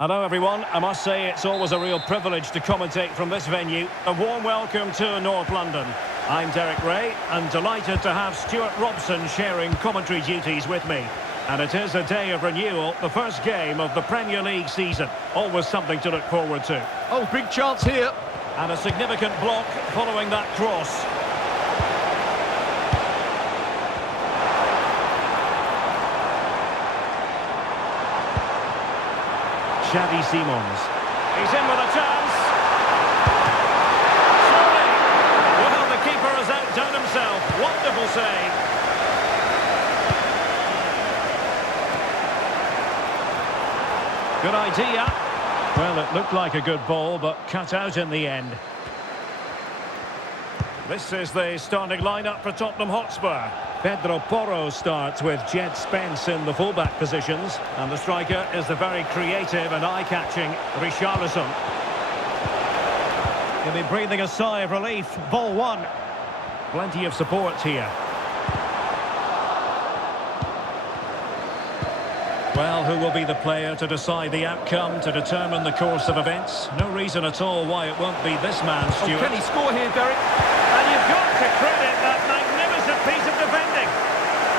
Hello everyone, I must say it's always a real privilege to commentate from this venue. A warm welcome to North London. I'm Derek Ray and delighted to have Stuart Robson sharing commentary duties with me. And it is a day of renewal, the first game of the Premier League season. Always something to look forward to. Oh, big chance here. And a significant block following that cross. Xavi Simons. He's in with a chance. Surely. Well, the keeper has outdone himself. Wonderful save. Good idea. Well, it looked like a good ball, but cut out in the end. This is the starting lineup for Tottenham Hotspur. Pedro Porro starts with Jed Spence in the fullback positions. And the striker is the very creative and eye-catching Richarlison. He'll be breathing a sigh of relief. Ball one. Plenty of support here. Well, who will be the player to decide the outcome, to determine the course of events? No reason at all why it won't be this man, Stuart. Oh, can he score here, Derek? And you've got to credit that magnificent piece of defending.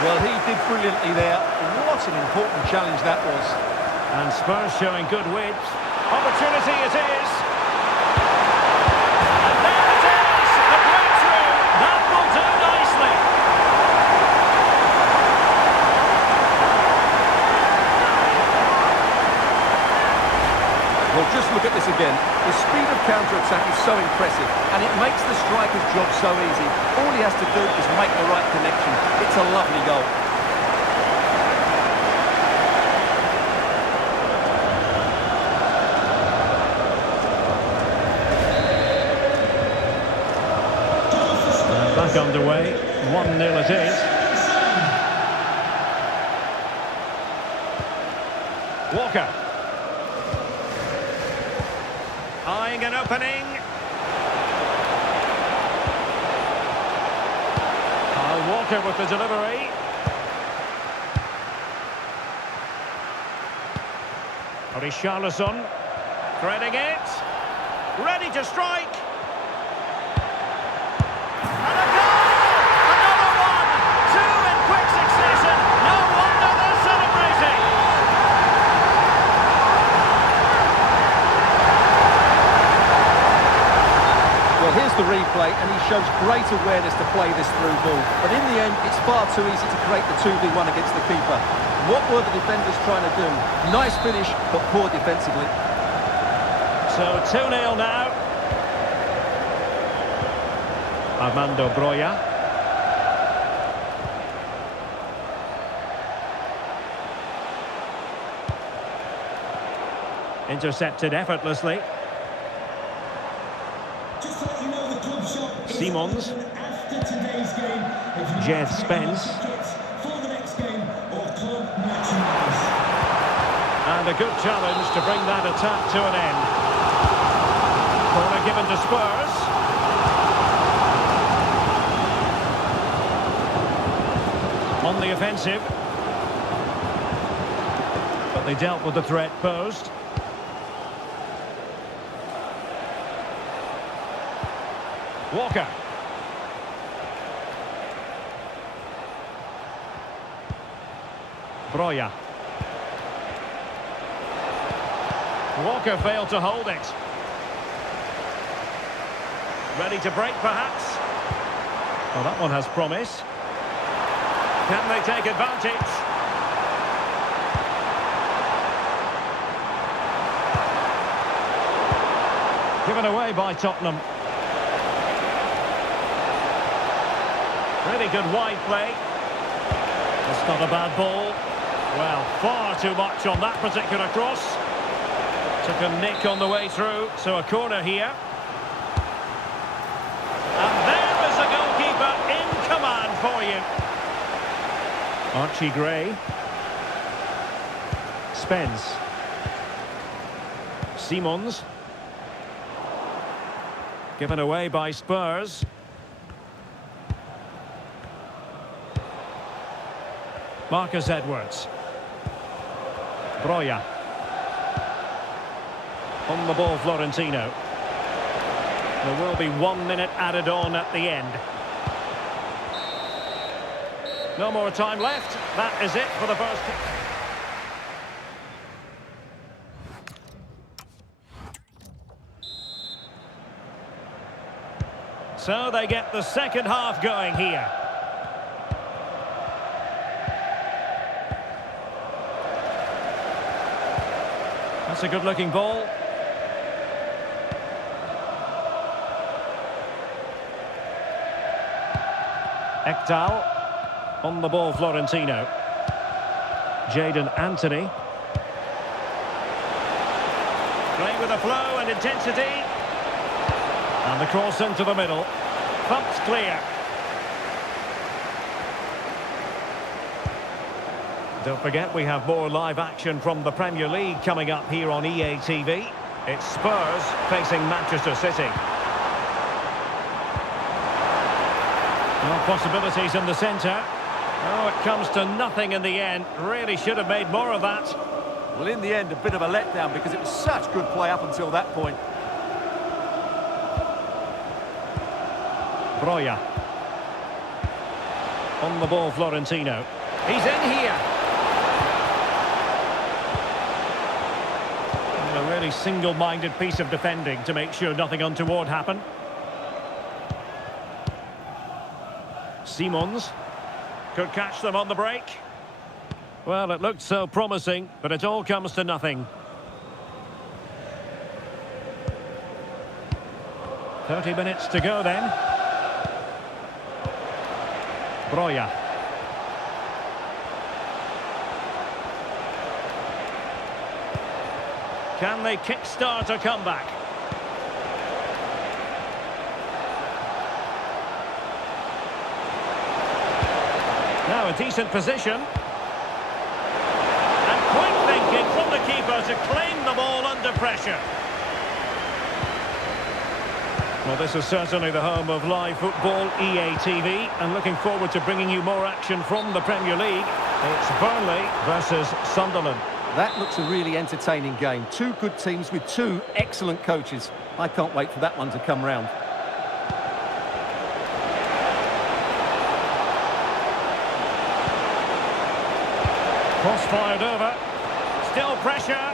Well, he did brilliantly there. What an important challenge that was. And Spurs showing good width. Opportunity it is. And there it is! The breakthrough! That will do nicely. Well, just look at this again. The speed of counter-attack is so impressive, and it makes the striker's job so easy. All he has to do is make the right connection. It's a lovely goal. Back underway. 1-0 it is. Walker. Eyeing an opening. Walker with the delivery. Richarlison. Threading it. Ready to strike. And a goal! Another one! Two in quick succession. No wonder they're celebrating. Well, here's the replay, and he shows great awareness to play this through ball. But in the end, it's far too easy to create the 2v1 against the keeper. What were the defenders trying to do? Nice finish, but poor defensively. So 2-0 now. Armando Broja. Intercepted effortlessly. Simons. Jed Spence. And a good challenge to bring that attack to an end. Corner given to Spurs. On the offensive. But they dealt with the threat posed. Walker. Broja. Walker failed to hold it. Ready to break, perhaps? Well, that one has promise. Can they take advantage? Given away by Tottenham. Really good wide play. That's not a bad ball. Well, far too much on that particular cross. Took a nick on the way through, so a corner here. And there is the goalkeeper in command for you. Archie Gray. Spence. Simons. Given away by Spurs. Marcus Edwards. Broja. On the ball, Florentino. There will be 1 minute added on at the end. No more time left. That is it for the first. So they get the second half going here. That's a good-looking ball. Ekdal. On the ball, Florentino. Jadon Anthony. Playing with a flow and intensity. And the cross into the middle. Pumped clear. Don't forget, we have more live action from the Premier League coming up here on EA TV. It's Spurs facing Manchester City. No possibilities in the centre. Oh, it comes to nothing in the end. Really should have made more of that. Well, in the end, a bit of a letdown because it was such good play up until that point. Broja. On the ball, Florentino. He's in here. A really single-minded piece of defending to make sure nothing untoward happened. Simons could catch them on the break. Well, it looked so promising, but it all comes to nothing. 30 minutes to go then. Broja. Can they kickstart a comeback? Now a decent position. And quick thinking from the keeper to claim the ball under pressure. Well, this is certainly the home of live football, EA TV, and looking forward to bringing you more action from the Premier League. It's Burnley versus Sunderland. That looks a really entertaining game. Two good teams with two excellent coaches. I can't wait for that one to come round. Cross fired over. Still pressure.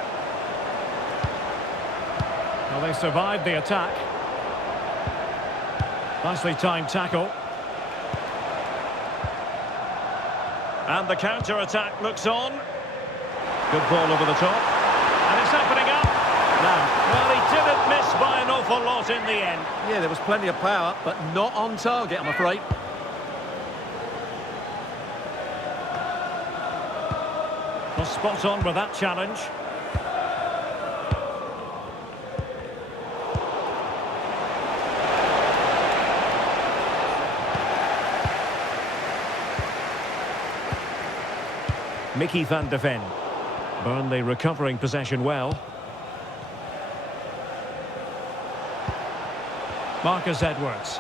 Well, they survived the attack. Nicely timed tackle. And the counter-attack looks on. Good ball over the top. And it's opening up. Now, well, he didn't miss by an awful lot in the end. Yeah, there was plenty of power, but not on target, I'm afraid. Well, spot on with that challenge. Mickey van de Ven. Burnley recovering possession well. Marcus Edwards.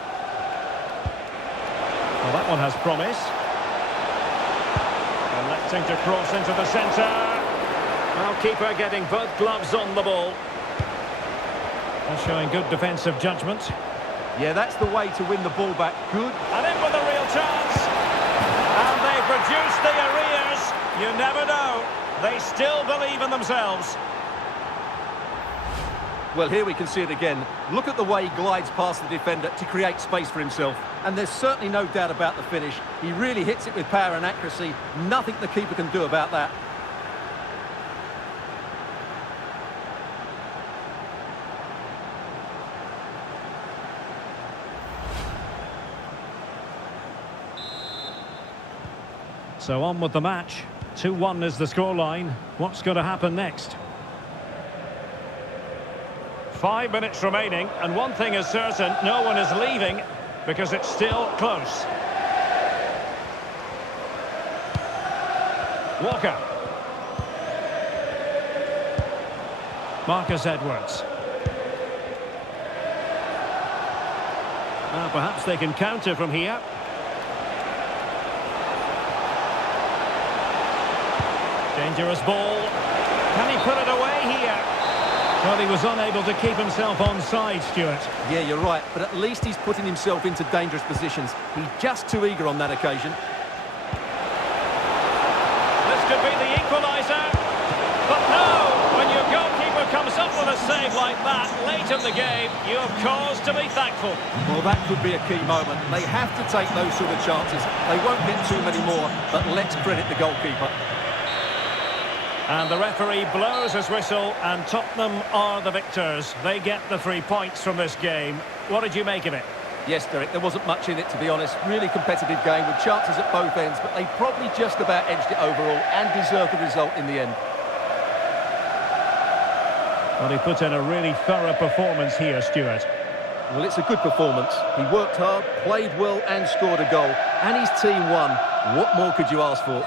Well, that one has promise. Electing to cross into the centre. Well, keeper getting both gloves on the ball. And showing good defensive judgment. Yeah, that's the way to win the ball back. Good. And in with a real chance. And they produced the arrears. You never know. They still believe in themselves. Well, here we can see it again. Look at the way he glides past the defender to create space for himself. And there's certainly no doubt about the finish. He really hits it with power and accuracy. Nothing the keeper can do about that. So on with the match. 2-1 is the scoreline. What's going to happen next? 5 minutes remaining, and one thing is certain, no one is leaving because it's still close. Walker. Marcus Edwards. Perhaps they can counter from here. Dangerous ball. Can he put it away here? Well, he was unable to keep himself onside, Stuart. Yeah, you're right, but at least he's putting himself into dangerous positions. He's just too eager on that occasion. This could be the equaliser. But no, when your goalkeeper comes up with a save like that late in the game, you have cause to be thankful. Well, that could be a key moment. They have to take those sort of chances. They won't get too many more, but let's credit the goalkeeper. And the referee blows his whistle, and Tottenham are the victors. They get the 3 points from this game. What did you make of it? Yes, Derek, there wasn't much in it, to be honest. Really competitive game with chances at both ends, but they probably just about edged it overall and deserved the result in the end. Well, he put in a really thorough performance here, Stuart. Well, it's a good performance. He worked hard, played well and scored a goal. And his team won. What more could you ask for?